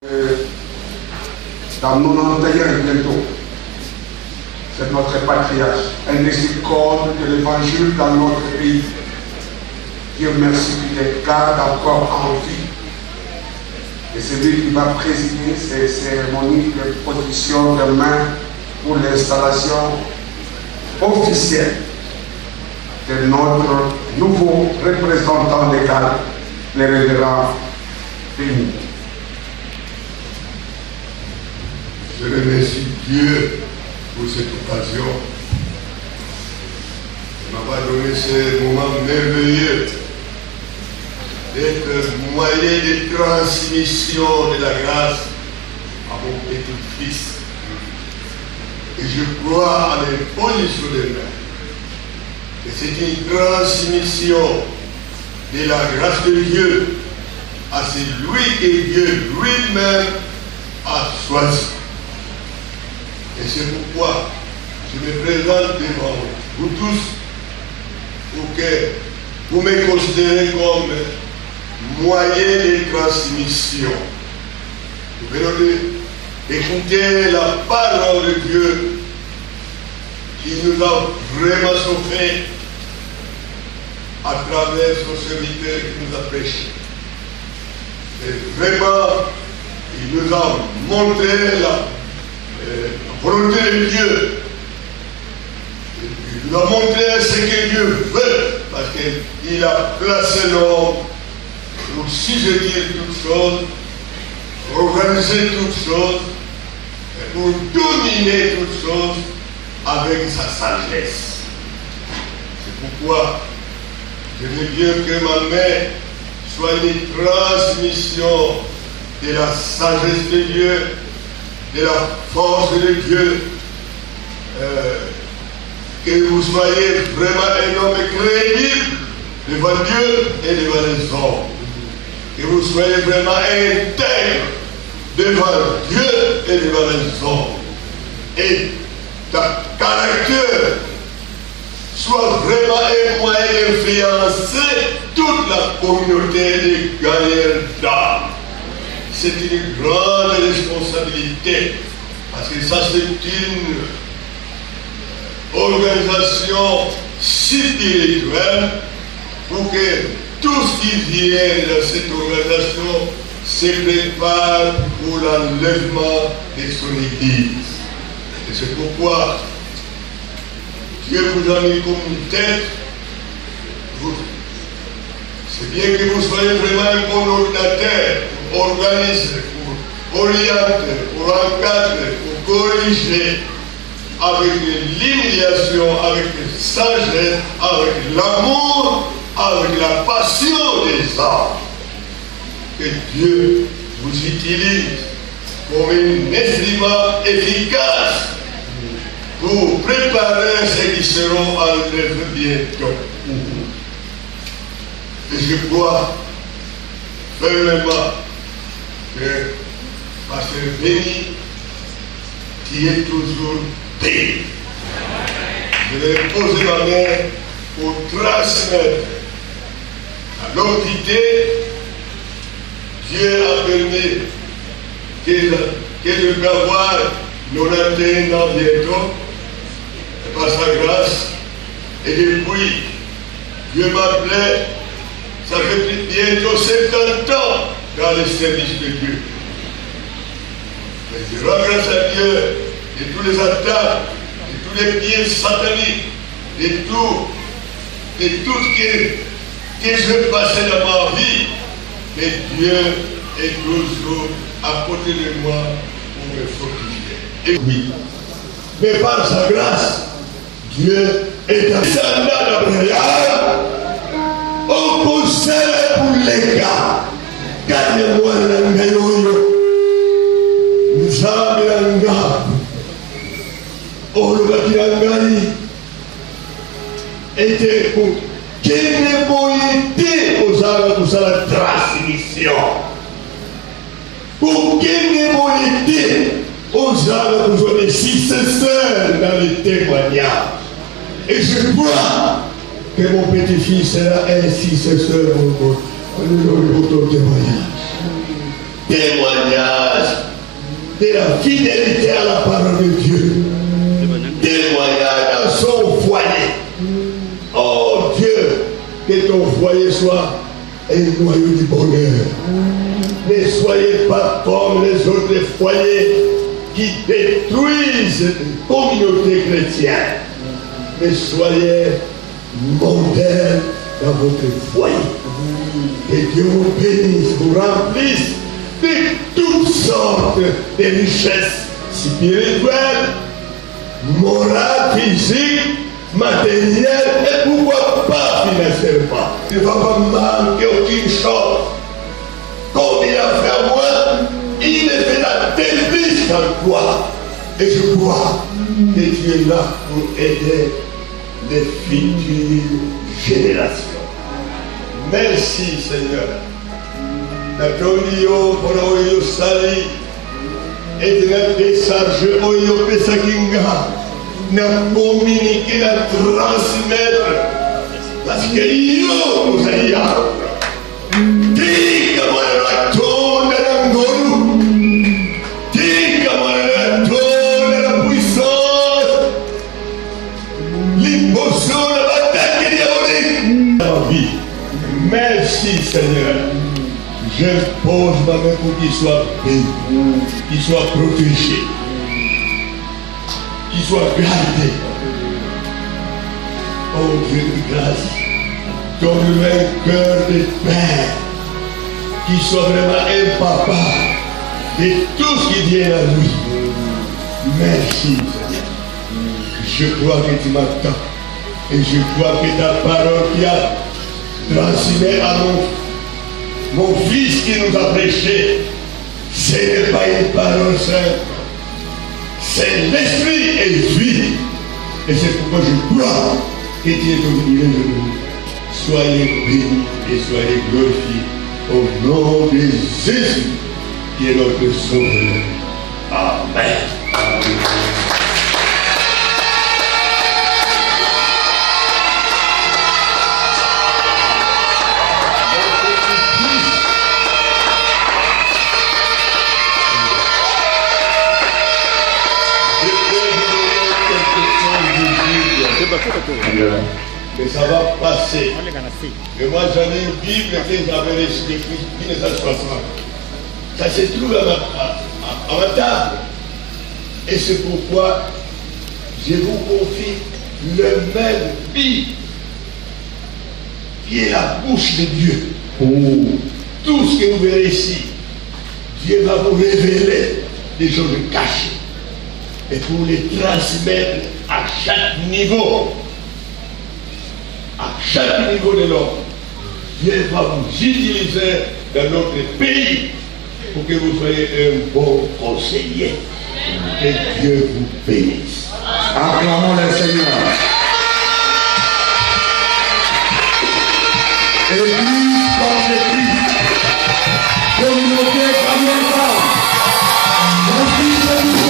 Dans 91 bientôt, c'est notre patriarche, un des icônes de l'évangile dans notre pays. Dieu merci qu'il les garde encore en vie. Et c'est lui qui va présider ces cérémonies de position de main pour l'installation officielle de notre nouveau représentant légal, le révérend Béni. Je remercie Dieu pour cette occasion. Il m'a donné ce moment merveilleux d'être moyen de transmission de la grâce à mon petit-fils. Et je crois à l'imposition des mains. Et c'est une transmission de la grâce de Dieu à celui que Dieu lui-même a choisi. Et c'est pourquoi je me présente devant vous tous pour que vous me considérez comme moyen de transmission. Nous venons d'écouter la parole de Dieu qui nous a vraiment sauvé à travers son serviteur qui nous a prêché. Et vraiment, il nous a montré la volonté de Dieu. Il nous a montré ce que Dieu veut, parce qu'il a placé l'homme pour sujeter toutes choses, pour organiser toutes choses, et pour dominer toutes choses avec sa sagesse. C'est pourquoi je veux bien que ma main soit une transmission de la sagesse de Dieu, de la force de Dieu, que vous soyez vraiment un homme crédible devant Dieu et devant les hommes, que vous soyez vraiment intègre devant Dieu et devant les hommes, et ta caractère soit vraiment un moyen d'influencer toute la communauté des gagnants d'âme. C'est une grande responsabilité, parce que ça c'est une organisation spirituelle pour que tout ce qui vient de cette organisation se prépare pour l'enlèvement de son Église. Et c'est pourquoi Dieu vous a mis comme une tête. C'est bien que vous soyez vraiment un bon ordinateur, pour organiser, pour orienter, pour encadrer, pour corriger, avec l'humiliation, avec la sagesse, avec l'amour, avec la passion des âmes. Que Dieu vous utilise comme un instrument efficace pour préparer ceux qui seront enlevés bientôt. Et je crois fermement que Pasteur Béni, qui est toujours béni, je vais poser ma main pour transmettre à l'entité. Dieu a permis que je puisse avoir 91 ans bientôt, par sa grâce, et depuis, Dieu m'appelait, ça fait bientôt 70 ans dans le service de Dieu. Mais je rends grâce à Dieu de tous les attaques, de tous les pieds sataniques, de tout ce que je passais dans ma vie. Mais Dieu est toujours à côté de moi pour me fortifier. Et oui, mais par sa grâce, Dieu est à la prière. On conseille pour les gars. Gagnez-moi l'angayoyo. Nous avons l'anga. On le va dire l'angaï. Et pour quelle évolution aux armes pour ça la transmission. Pour quelle évolution aux armes pour les successeurs dans les témoignages. Et je crois que mon petit-fils sera un successeur pour le témoignage. Témoignage de la fidélité à la parole de Dieu. Témoignage dans son foyer. Oh Dieu, que ton foyer soit un noyau du bonheur. Ne soyez pas comme les autres foyers qui détruisent les communautés chrétiennes. Mais soyez modèle dans votre foyer. Que Dieu vous bénisse, vous remplisse de toutes sortes de richesses spirituelles, morales, physiques, matérielles et pourquoi pas financièrement. Il ne va pas manquer aucune chose. Comme il a fait à moi, il me fait la délice en toi. Et je crois que tu es là pour aider les futures générations. Merci Seigneur. Natonio pour Oyo Sali et de la décharge Oyo Pesakinga n'a communiqué, n'a transmettre parce que yo nous ayons. Diga moi tourne la ngolu. Diga moi tourne la puissance. L'impossible va t'accueillir la vie. Merci Seigneur. Je pose ma main pour qu'il soit béni, qu'il soit protégé, qu'il soit gardé. Oh Dieu de grâce, donne-lui un cœur de père, qu'il soit vraiment un papa de tout ce qui vient à lui. Merci Seigneur. Je crois que tu m'attends et je crois que ta parole qui a transmis à mon fils qui nous a prêché, ce n'est pas une parole simple, c'est l'esprit et vie. Et c'est pourquoi je crois que tu es au milieu de nous. Soyez bénis et soyez glorifiés au nom de Jésus qui est notre Sauveur. Amen. Mais ça va passer. Et moi j'en ai une Bible que j'avais reçue depuis 1960. Ça se trouve à ma table. Et c'est pourquoi je vous confie le même Bible qui est la bouche de Dieu. Tout ce que vous verrez ici, Dieu va vous révéler des choses cachées. Et pour les transmettre à chaque niveau. À chaque niveau de l'homme, Dieu va vous utiliser dans notre pays pour que vous soyez un bon conseiller. Que Dieu vous bénisse. Acclamons le Seigneur. Église comme l'église, communauté comme l'État, l'église de nous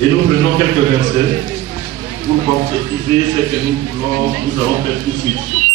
Et nous prenons quelques versets pour concrétiser ce que nous allons faire tout de suite.